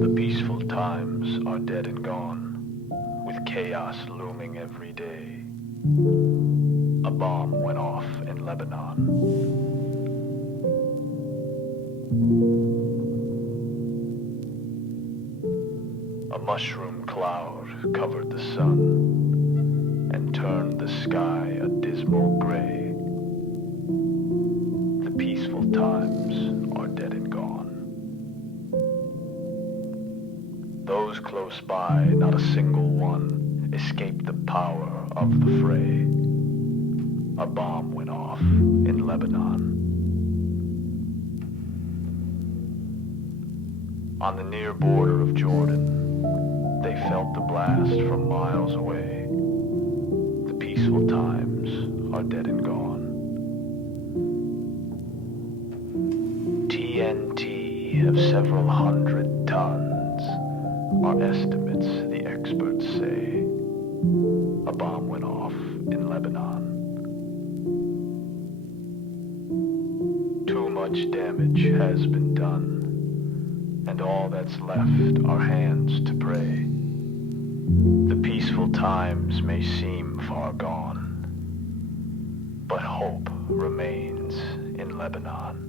The peaceful times are dead and gone, with chaos looming every day. A bomb went off in Lebanon. A mushroom cloud covered the sun and turned the sky a dismal gray. The peaceful times are dead and gone. Those close by, not a single one, escaped the power of the fray. A bomb went off in Lebanon. On the near border of Jordan, they felt the blast from miles away. The peaceful times are dead and gone. TNT of several hundred tons are estimates, the experts say. A bomb went off in Lebanon. Too much damage has been done, and all that's left are hands to pray. The peaceful times may seem far gone, but hope remains in Lebanon.